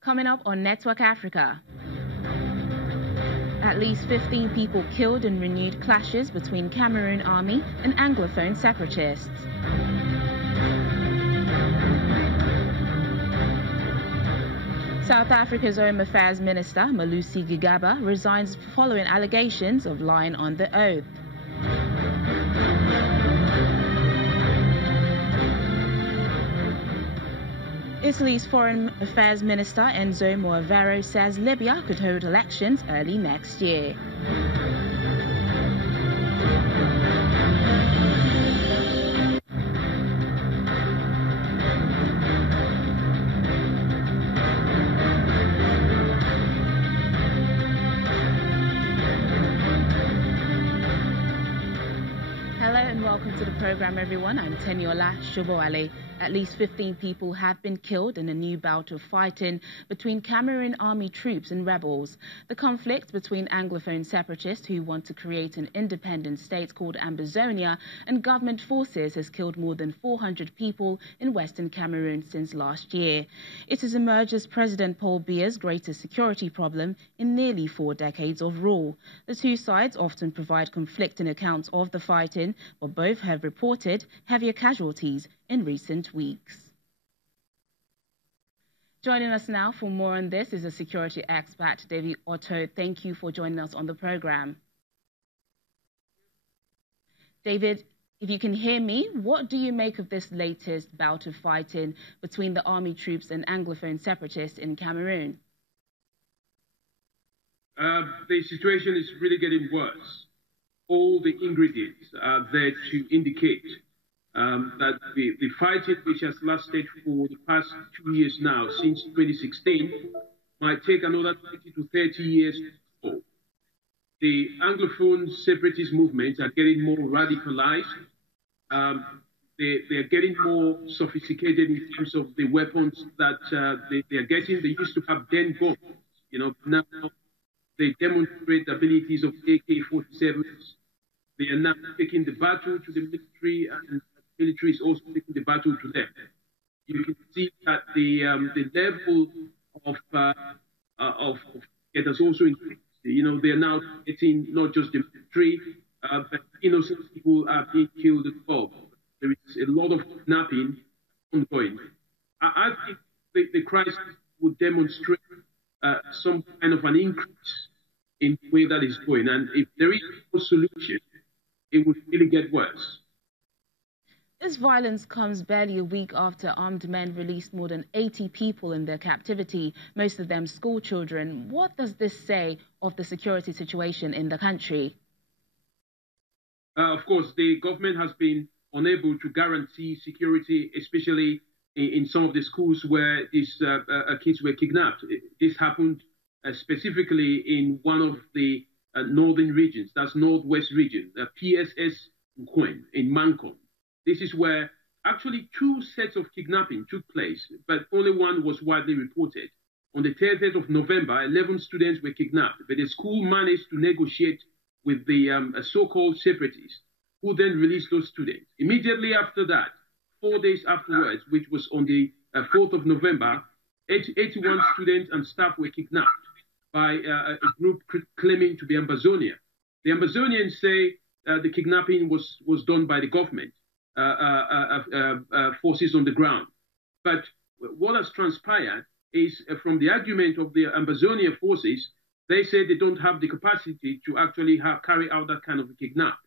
Coming up on Network Africa. At least 15 people killed in renewed clashes between Cameroon army and Anglophone separatists. South Africa's Home Affairs Minister, Malusi Gigaba, resigns following allegations of lying on the oath. Italy's Foreign Affairs Minister Enzo Moavero says Libya could hold elections early next year. Welcome to the program, everyone. I'm Teniola Shoboale. At least 15 people have been killed in a new bout of fighting between Cameroon army troops and rebels. The conflict between Anglophone separatists who want to create an independent state called Ambazonia and government forces has killed more than 400 people in western Cameroon since last year. It has emerged as President Paul Biya's greatest security problem in nearly 4 decades of rule. The two sides often provide conflicting accounts of the fighting, but both have reported heavier casualties in recent weeks. Joining us now for more on this is a security expert, David Otto. Thank you for joining us on the program. David, if you can hear me, what do you make of this latest bout of fighting between the army troops and Anglophone separatists in Cameroon? The situation is really getting worse. All the ingredients are there to indicate that the fighting, which has lasted for the past 2 years now, since 2016, might take another 20 to 30 years to go. The Anglophone separatist movements are getting more radicalized. They are getting more sophisticated in terms of the weapons that they are getting. They used to have 10 guns. Now they demonstrate the abilities of AK-47s. They are now taking the battle to the military, and the military is also taking the battle to them. You can see that the level of it has also increased. They are now getting not just the military, but innocent people are being killed as well. There is a lot of kidnapping ongoing. I think the crisis would demonstrate some kind of an increase in the way that is going. And if there is no solution, it would really get worse. This violence comes barely a week after armed men released more than 80 people in their captivity, most of them school children. What does this say of the security situation in the country? Of course, the government has been unable to guarantee security, especially in some of the schools where these kids were kidnapped. This happened specifically in one of the northern regions, that's northwest region, Pt.1 in Mancom. This is where actually 2 sets of kidnapping took place, but only one was widely reported. On the 30th of November, 11 students were kidnapped, but the school managed to negotiate with the so-called separatists, who then released those students. Immediately after that, 4 days afterwards, which was on the 4th of November, 81 students and staff were kidnapped by a group claiming to be Ambazonia. The Ambazonians say the kidnapping was done by the government forces on the ground. But what has transpired is from the argument of the Ambazonia forces, they say they don't have the capacity to actually carry out that kind of a kidnap.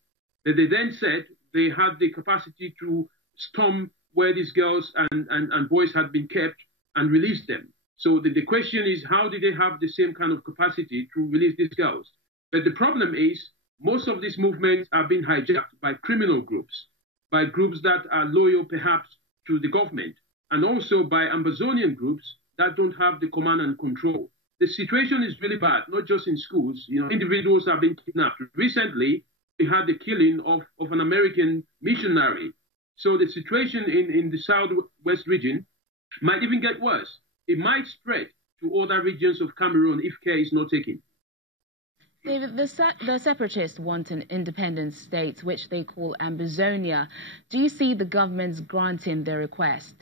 But they then said they had the capacity to storm where these girls and boys had been kept and release them. So the question is, how did they have the same kind of capacity to release these girls? But the problem is, most of these movements are being hijacked by criminal groups, by groups that are loyal perhaps to the government, and also by Ambazonian groups that don't have the command and control. The situation is really bad, not just in schools. Individuals are being kidnapped. Recently, we had the killing of an American missionary. So the situation in the southwest region might even get worse. It might spread to other regions of Cameroon if care is not taken. David, the separatists want an independent state, which they call Ambazonia. Do you see the government's granting their request?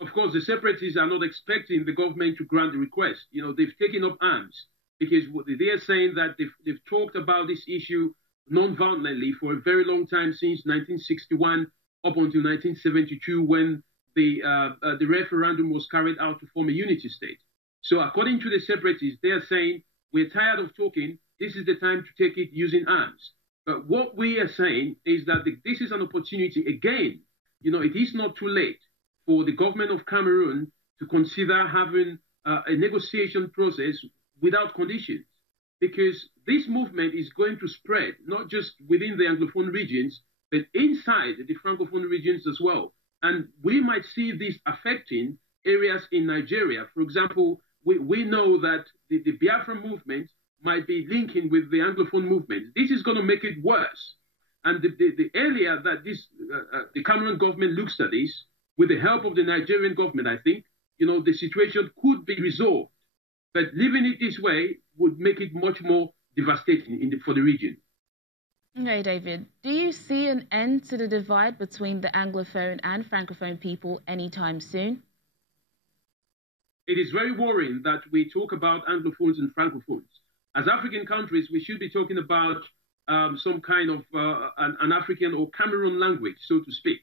Of course, the separatists are not expecting the government to grant the request. You know, they've taken up arms because they are saying that they've talked about this issue non-violently for a very long time, since 1961 up until 1972, when the referendum was carried out to form a unity state. So according to the separatists, they are saying, we're tired of talking. This is the time to take it using arms. But what we are saying is that this is an opportunity again. You know, it is not too late for the government of Cameroon to consider having a negotiation process without conditions, because this movement is going to spread not just within the Anglophone regions, but inside the Francophone regions as well. And we might see this affecting areas in Nigeria. For example, we know that the Biafra movement might be linking with the Anglophone movement. This is going to make it worse. And the earlier that the Cameroon government looks at this, with the help of the Nigerian government, I think, you know, the situation could be resolved. But leaving it this way would make it much more devastating for the region. Okay, David, do you see an end to the divide between the Anglophone and Francophone people anytime soon? It is very worrying that we talk about Anglophones and Francophones. As African countries, we should be talking about some kind of an African or Cameroon language, so to speak.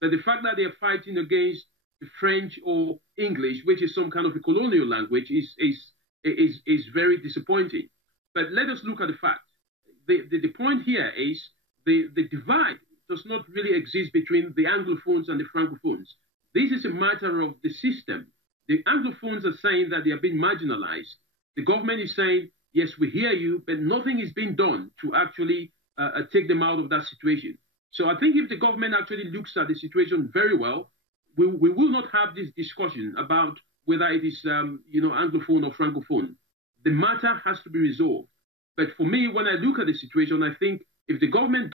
But the fact that they are fighting against the French or English, which is some kind of a colonial language, is very disappointing. But let us look at the fact. The point here is the divide does not really exist between the Anglophones and the Francophones. This is a matter of the system. The Anglophones are saying that they are being marginalized. The government is saying, yes, we hear you, but nothing is being done to actually take them out of that situation. So I think if the government actually looks at the situation very well, we will not have this discussion about whether it is Anglophone or Francophone. The matter has to be resolved. But for me, when I look at the situation, I think if the government